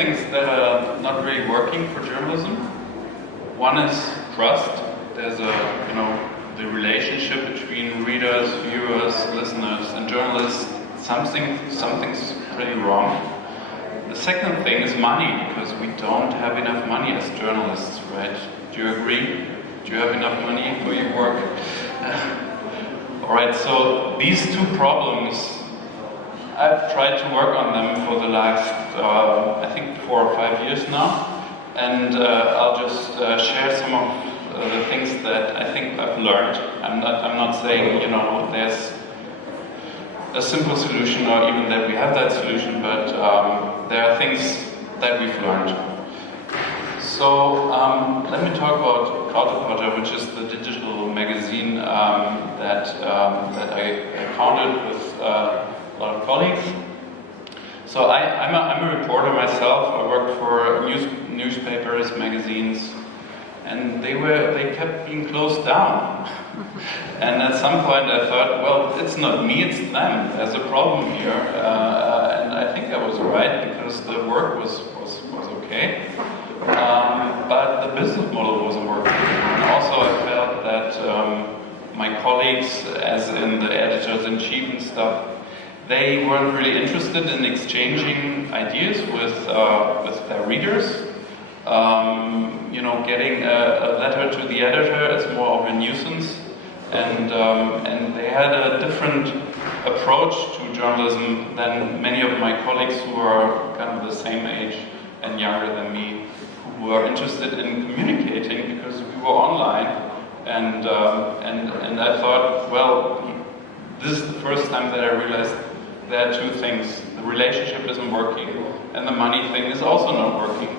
things that are not really working for journalism. One is trust. There's the relationship between readers, viewers, listeners, and journalists. Something's pretty wrong. The second thing is money, because we don't have enough money as journalists, right? Do you agree? Do you have enough money for your work? Alright, so these two problems, I've tried to work on them for the last, I think 4 or 5 years now, and I'll just share some of the things that I think I've learned. I'm not saying, there's a simple solution or even that we have that solution, but there are things that we've learned. So let me talk about Krautreporter, which is the digital magazine that I founded with a lot of colleagues. So I'm a reporter myself. I worked for newspapers, magazines, and they kept being closed down. And at some point I thought, well, it's not me, it's them. There's a problem here, and I think I was right because the work was okay, but the business model wasn't working. And also I felt that my colleagues, as in the editors-in-chief and stuff, they weren't really interested in exchanging ideas with their readers. Getting a letter to the editor is more of a nuisance, and they had a different approach to journalism than many of my colleagues who are kind of the same age and younger than me, who were interested in communicating because we were online, and I thought, well, this is the first time that I realized there are two things: the relationship isn't working, and the money thing is also not working.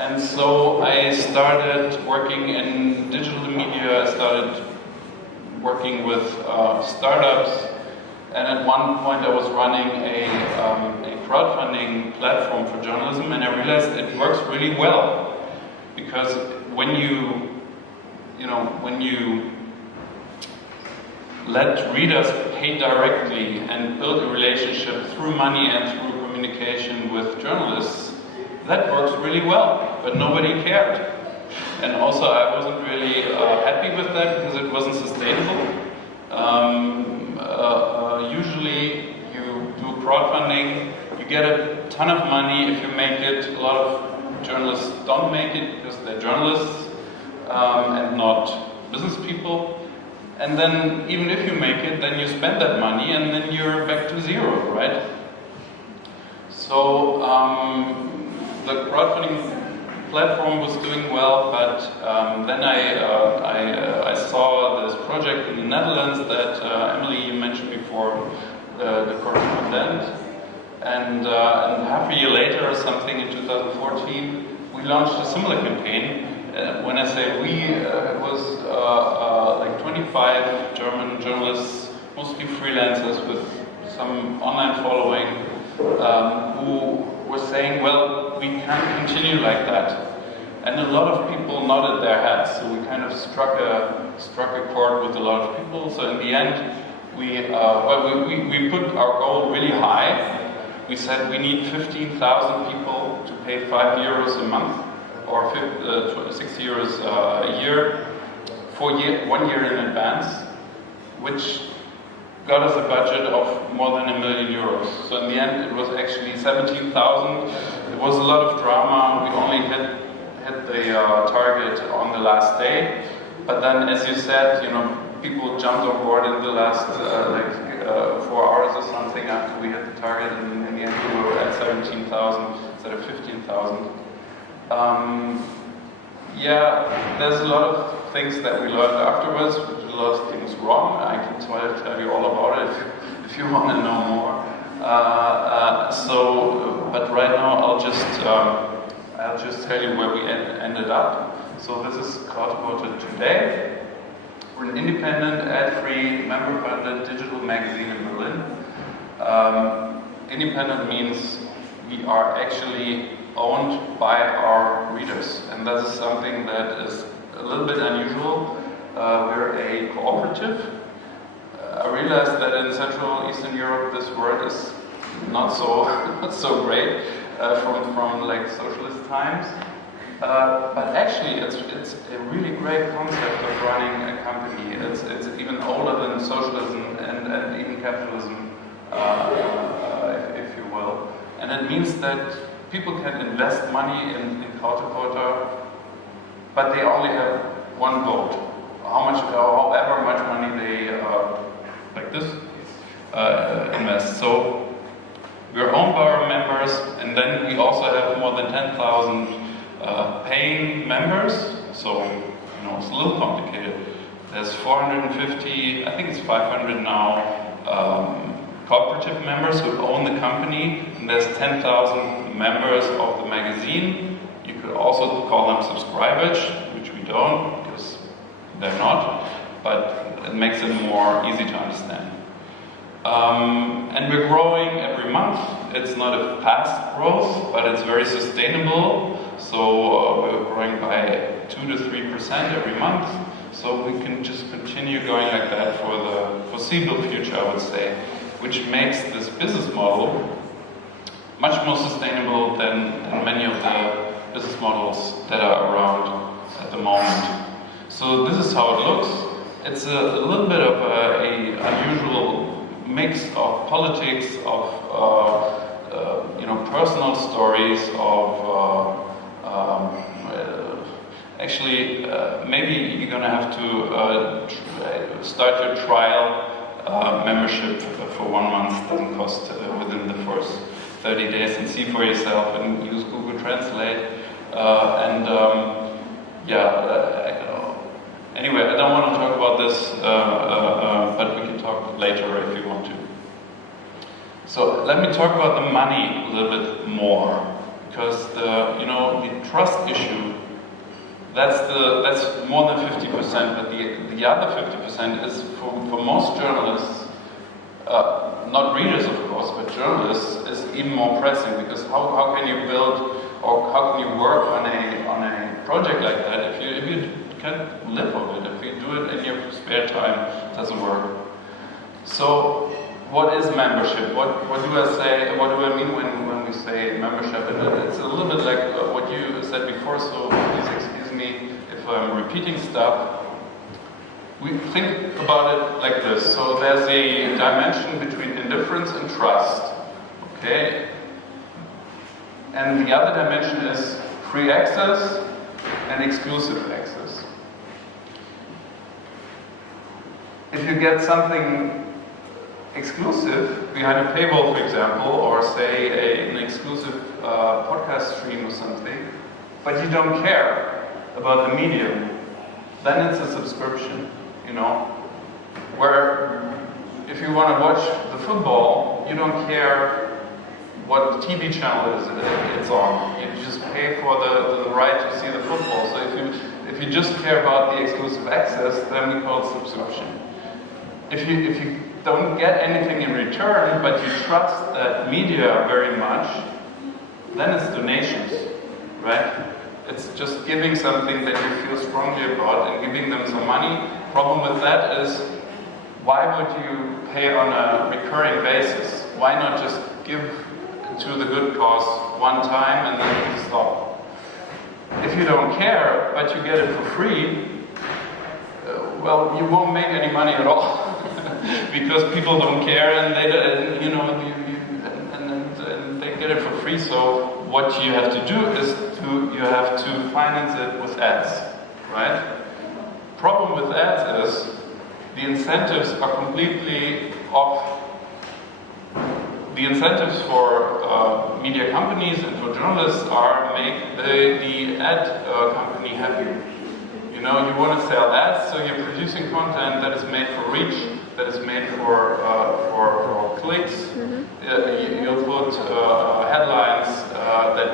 And so I started working in digital media. I started working with startups, and at one point I was running a crowdfunding platform for journalism, and I realized it works really well, because when you let readers pay directly and build a relationship through money and through communication with journalists, that works really well, but nobody cared. And also I wasn't really happy with that because it wasn't sustainable. Usually you do crowdfunding, you get a ton of money if you make it. A lot of journalists don't make it because they're journalists and not business people. And then even if you make it, then you spend that money and then you're back to zero, right? So the crowdfunding platform was doing well, but then I saw this project in the Netherlands that Emily, you mentioned before, the correspondent, and half a year later or something in 2014, we launched a similar campaign. When I say we, it was like 25 German journalists, mostly freelancers with some online following, who were saying, well, we can't continue like that. And a lot of people nodded their heads, so we kind of struck a chord with a lot of people. So in the end, we put our goal really high. We said we need 15,000 people to pay €5 a month, or 60 euros a year, for 1 year in advance, which got us a budget of more than €1 million. So in the end, it was actually 17,000. There was a lot of drama. We only hit the target on the last day. But then, as you said, people jumped on board in the last 4 hours or something after we hit the target, and in the end, we were at 17,000 instead of 15,000. There's a lot of things that we learned afterwards. We did a lot of things wrong. I can tell you all about it if you want to know more. But right now I'll just tell you where we ended up. So this is Krautreporter today. We're an independent, ad-free, member-funded digital magazine in Berlin. Independent means we are actually owned by our readers, and that is something that is a little bit unusual. We're a cooperative. I realized that in Central Eastern Europe this word is not so great from like socialist times. But actually, it's a really great concept of running a company. It's even older than socialism and even capitalism, if you will. And it means that people can invest money in Krautreporter, but they only have one vote. However much money they like this invest. So we're owned by our members, and then we also have more than 10,000 paying members. So it's a little complicated. There's 450, I think it's 500 now, cooperative members who own the company, and there's 10,000 members of the magazine. You could also call them subscribers, which we don't, because they're not, but it makes it more easy to understand. And we're growing every month. It's not a fast growth, but it's very sustainable. So we're growing by 2 to 3% every month. So we can just continue going like that for the foreseeable future, I would say, which makes this business model much more sustainable than many of the business models that are around at the moment. So this is how it looks. It's a little bit of a unusual mix of politics, of personal stories, of actually maybe you're gonna have to start your trial membership for 1 month. Doesn't cost within the first 30 days, and see for yourself and use Google Translate. Anyway, I don't want to talk about this, but we can talk later if you want to. So let me talk about the money a little bit more, because the trust issue, that's more than 50%, but the other 50% is for most journalists, not readers of course, but journalists, is even more pressing, because how can you build, or how can you work on a project like that if you can't live of it? If you do it in your spare time, it doesn't work. So what is membership? What do I say? What do I mean when we say membership? It's a little bit like what you said before, so please excuse me if I'm repeating stuff. We think about it like this. So there's a dimension between indifference and trust, okay? And the other dimension is free access and exclusive access. If you get something exclusive behind a paywall, for example, or say an exclusive podcast stream or something, but you don't care about the medium, then it's a subscription, where if you want to watch the football, you don't care what TV channel it's on. You just pay for the right to see the football. So if you just care about the exclusive access, then we call it subscription. If you don't get anything in return, but you trust that media very much, then it's donations, right? It's just giving something that you feel strongly about and giving them some money. Problem with that is, why would you pay on a recurring basis? Why not just give to the good cause one time and then stop? If you don't care, but you get it for free, well, you won't make any money at all. Because people don't care, and they get it for free. So what you have to do is you have to finance it with ads, right? Problem with ads is the incentives are completely off. The incentives for media companies and for journalists are make the ad company happy. You want to sell ads, so you're producing content that is made for reach, that is made for clicks. Mm-hmm. You'll put headlines that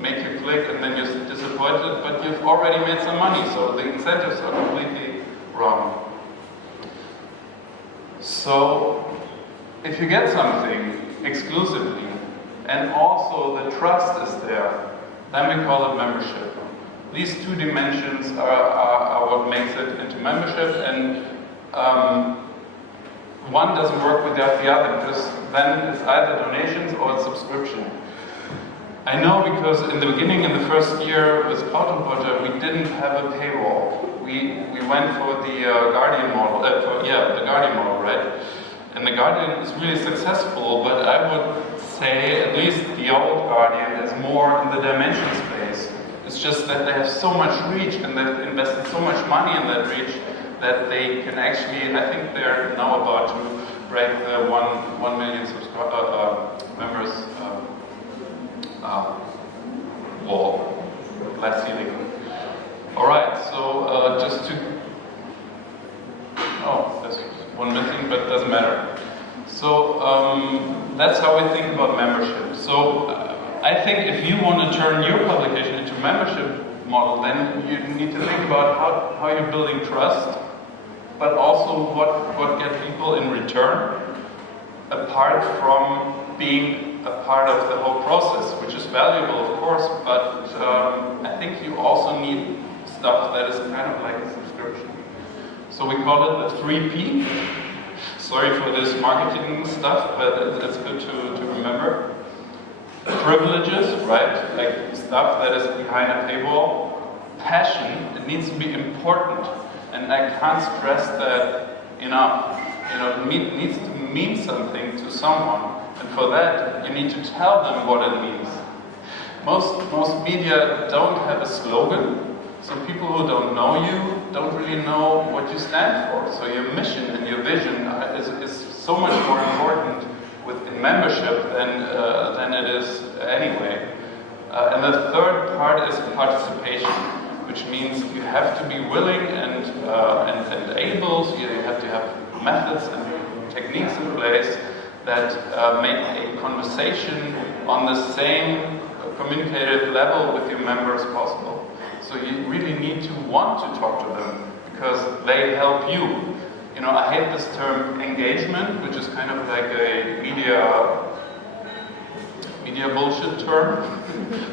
make you click, and then you're disappointed, but you've already made some money, so the incentives are completely wrong. So if you get something exclusively, and also the trust is there, then we call it membership. These two dimensions are what makes it into membership, and one doesn't work without the other, because then it's either donations or it's subscription. I know because in the beginning, in the first year with Krautreporter, we didn't have a paywall. We went for the Guardian model, the Guardian model, right? And the Guardian is really successful, but I would say at least the old Guardian is more in the dimension space. It's just that they have so much reach and they've invested so much money in that reach that they can actually, I think they're now about to break the 1 million members wall, glass ceiling. Alright, so just to... Oh, there's one missing, but it doesn't matter. So that's how we think about membership. So I think if you want to turn your publication into a membership model, then you need to think about how you're building trust, but also what get people in return, apart from being a part of the whole process, which is valuable, of course, but I think you also need stuff that is kind of like a subscription. So we call it the 3P. Sorry for this marketing stuff, but it's good to remember. Privileges, right? Like stuff that is behind a paywall. Passion, it needs to be important. And I can't stress that enough. You know, it needs to mean something to someone. And for that, you need to tell them what it means. Most media don't have a slogan. So people who don't know you don't really know what you stand for. So your mission and your vision is so much more important in membership than it is anyway. And the third part is participation, which means you have to be willing and able. So you have to have methods and techniques in place that make a conversation on the same communicative level with your members possible. So you really need to want to talk to them because they help you. You know, I hate this term engagement, which is kind of like a media bullshit term,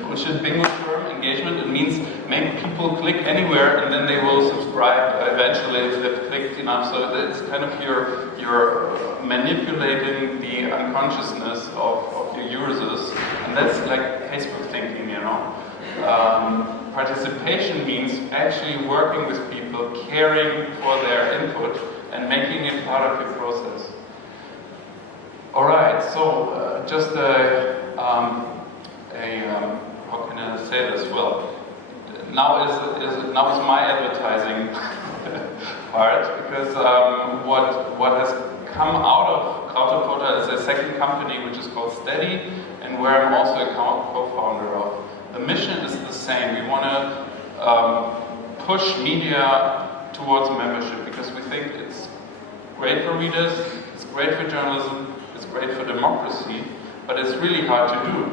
bullshit bingo term. Engagement, it means make people click anywhere and then they will subscribe eventually if they've clicked enough. So it's kind of you're manipulating the unconsciousness of your users, and that's like Facebook thinking, you know. Participation means actually working with people, caring for their input, and making it part of your process. Alright, so just how can I say this? Well, now is my advertising part, because what has come out of Krautreporter is a second company which is called Steady, and where I'm also a co-founder of. The mission is the same. We want to push media towards membership because we think it's great for readers, it's great for journalism, it's great for democracy, but it's really hard to do.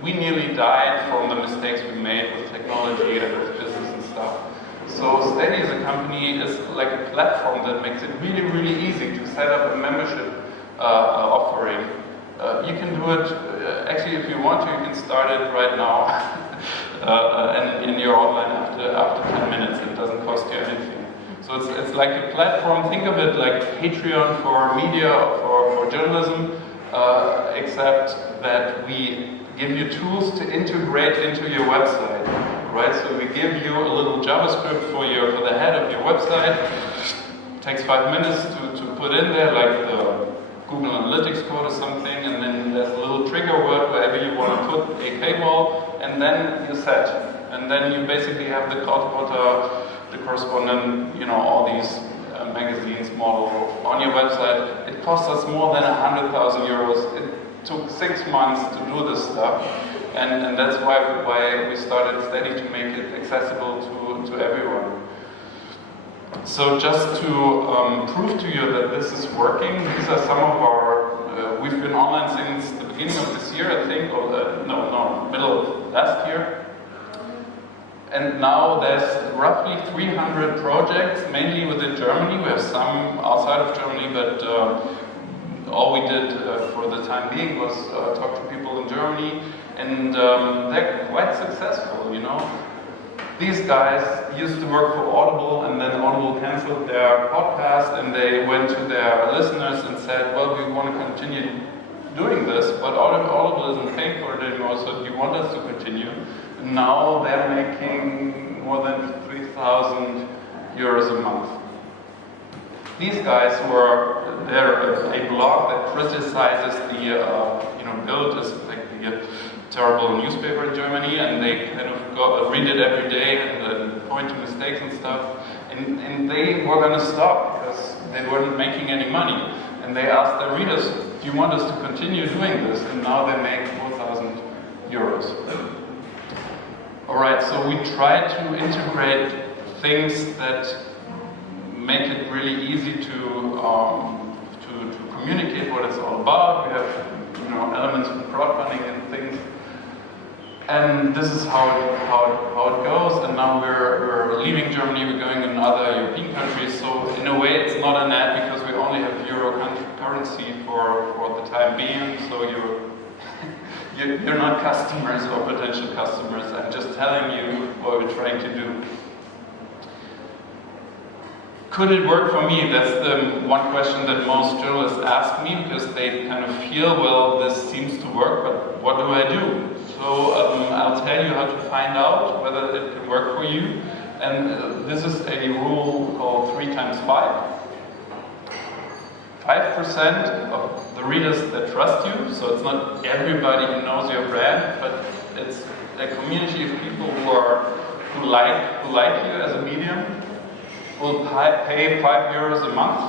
We nearly died from the mistakes we made with technology and with business and stuff. So Steady as a company is like a platform that makes it really, really easy to set up a membership offering. You can do it, actually if you want to, you can start it right now and you're online after 10 minutes. It doesn't cost you anything. So it's like a platform, think of it like Patreon for media, for journalism, except that we give you tools to integrate into your website, right? So we give you a little JavaScript for the head of your website. It takes 5 minutes to put in there, like the Google Analytics code or something, and then there's a little trigger word wherever you want to put a paywall, and then you're set. And then you basically have the Krautreporter, the correspondent, you know, all these magazines model on your website. It costs us more than 100,000 euros. It took 6 months to do this stuff, and that's why we started Steady, to make it accessible to everyone. So just to prove to you that this is working, these are some of our, we've been online since the beginning of this year, I think, or middle of last year. And now there's roughly 300 projects, mainly within Germany. We have some outside of Germany, but all we did for the time being was talk to people in Germany, and they're quite successful, you know. These guys used to work for Audible, and then Audible canceled their podcast, and they went to their listeners and said, well, we want to continue doing this, but Audible isn't paying for it anymore, so do you want us to continue? And now they're making more than 3,000 euros a month. These guys they're a blog that criticizes the, Bild is like the terrible newspaper in Germany, and they kind of read it every day and point to mistakes and stuff. And they were going to stop because they weren't making any money. And they asked their readers, do you want us to continue doing this? And now they make 4,000 euros. Alright, so we try to integrate things that make it really easy to communicate what it's all about. We have elements of crowdfunding and things. And this is how it goes. And now we're leaving Germany, we're going in other European countries. So in a way, it's not an ad because we only have euro currency for the time being. So you're not customers or potential customers. I'm just telling you what we're trying to do. Could it work for me? That's the one question that most journalists ask me, because they kind of feel, well, this seems to work, but what do I do? So I'll tell you how to find out whether it can work for you. And this is a rule called 3 times 5. 5% of the readers that trust you, so it's not everybody who knows your brand, but it's a community of people who like you as a medium, will pay 5 euros a month.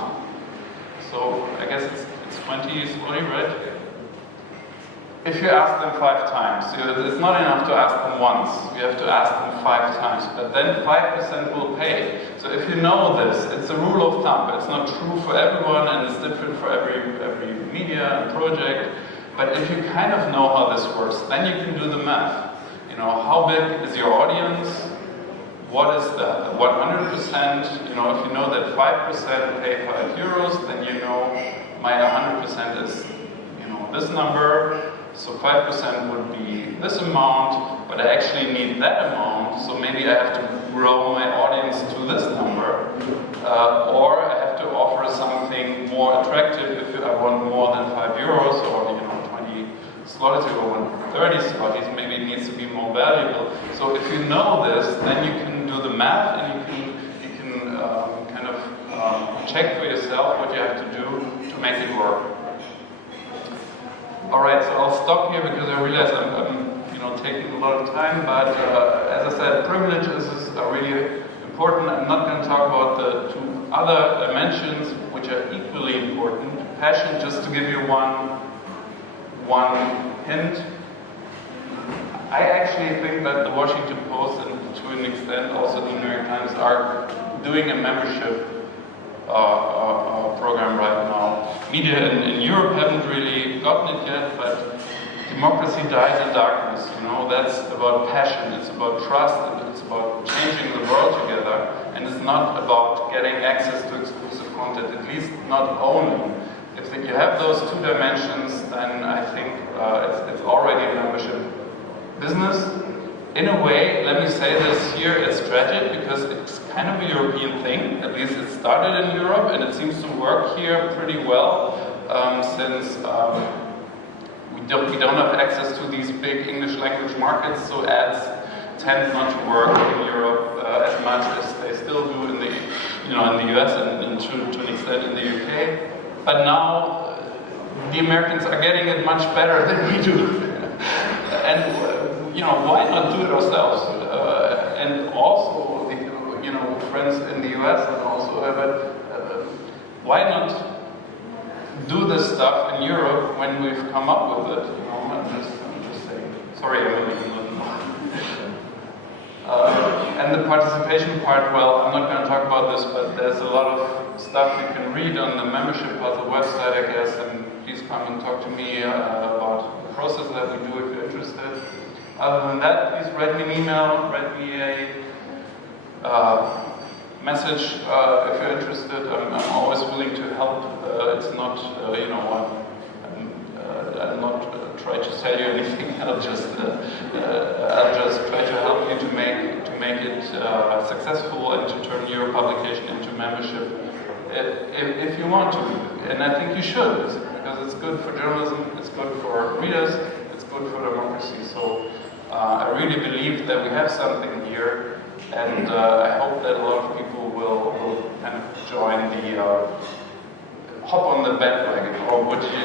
So I guess it's 20 slowly, right? If you ask them 5 times, it's not enough to ask them once. You have to ask them 5 times, but then 5% will pay. So if you know this, it's a rule of thumb. It's not true for everyone, and it's different for every media and project. But if you kind of know how this works, then you can do the math. How big is your audience? What is that? 100%, if you know that 5% pay 5 euros, then you know my 100% is, this number. So 5% would be this amount, but I actually need that amount, so maybe I have to grow my audience to this number, or I have to offer something more attractive if I want more than 5 euros, or 20 zlotys or 30 zlotys, maybe it needs to be more valuable. So if you know this, then you can do the math, and you can kind of check for yourself what you have to do to make it work. Alright, so I'll stop here because I realize I'm taking a lot of time, but as I said, privileges are really important. I'm not going to talk about the 2 other dimensions, which are equally important. Passion, just to give you one hint. I actually think that the Washington Post, and to an extent also the New York Times, are doing a membership program right now. Media in Europe haven't really gotten it yet, but democracy dies in darkness. That's about passion, it's about trust, and it's about changing the world together. And it's not about getting access to exclusive content, at least not only. If you have those 2 dimensions, then I think it's already a membership business. In a way, let me say this here, it's tragic because it's kind of a European thing. At least it started in Europe, and it seems to work here pretty well since we don't have access to these big English language markets, so ads tend not to work in Europe as much as they still do in the US and to an extent in the UK. But now the Americans are getting it much better than we do. And why not do it ourselves? And also, friends in the US and also, why not do this stuff in Europe when we've come up with it? I'm just saying. Sorry, I'm really and the participation part, well, I'm not going to talk about this, but there's a lot of stuff you can read on the membership puzzle website, I guess, and please come and talk to me about the process that we do if you're interested. Other than that, please write me an email, write me a message if you're interested. I'm always willing to help. It's not, I'm not try to sell you anything. I'll just try to help you to make it successful and to turn your publication into membership if you want to, and I think you should, because it's good for journalism, it's good for readers, it's good for democracy. So I really believe that we have something here, and I hope that a lot of people will kind of join the hop on the bandwagon, or what did you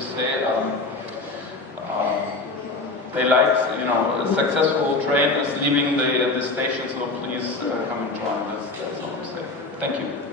say? They like, a successful train is leaving the station, so please come and join us. That's all I'm saying. Thank you.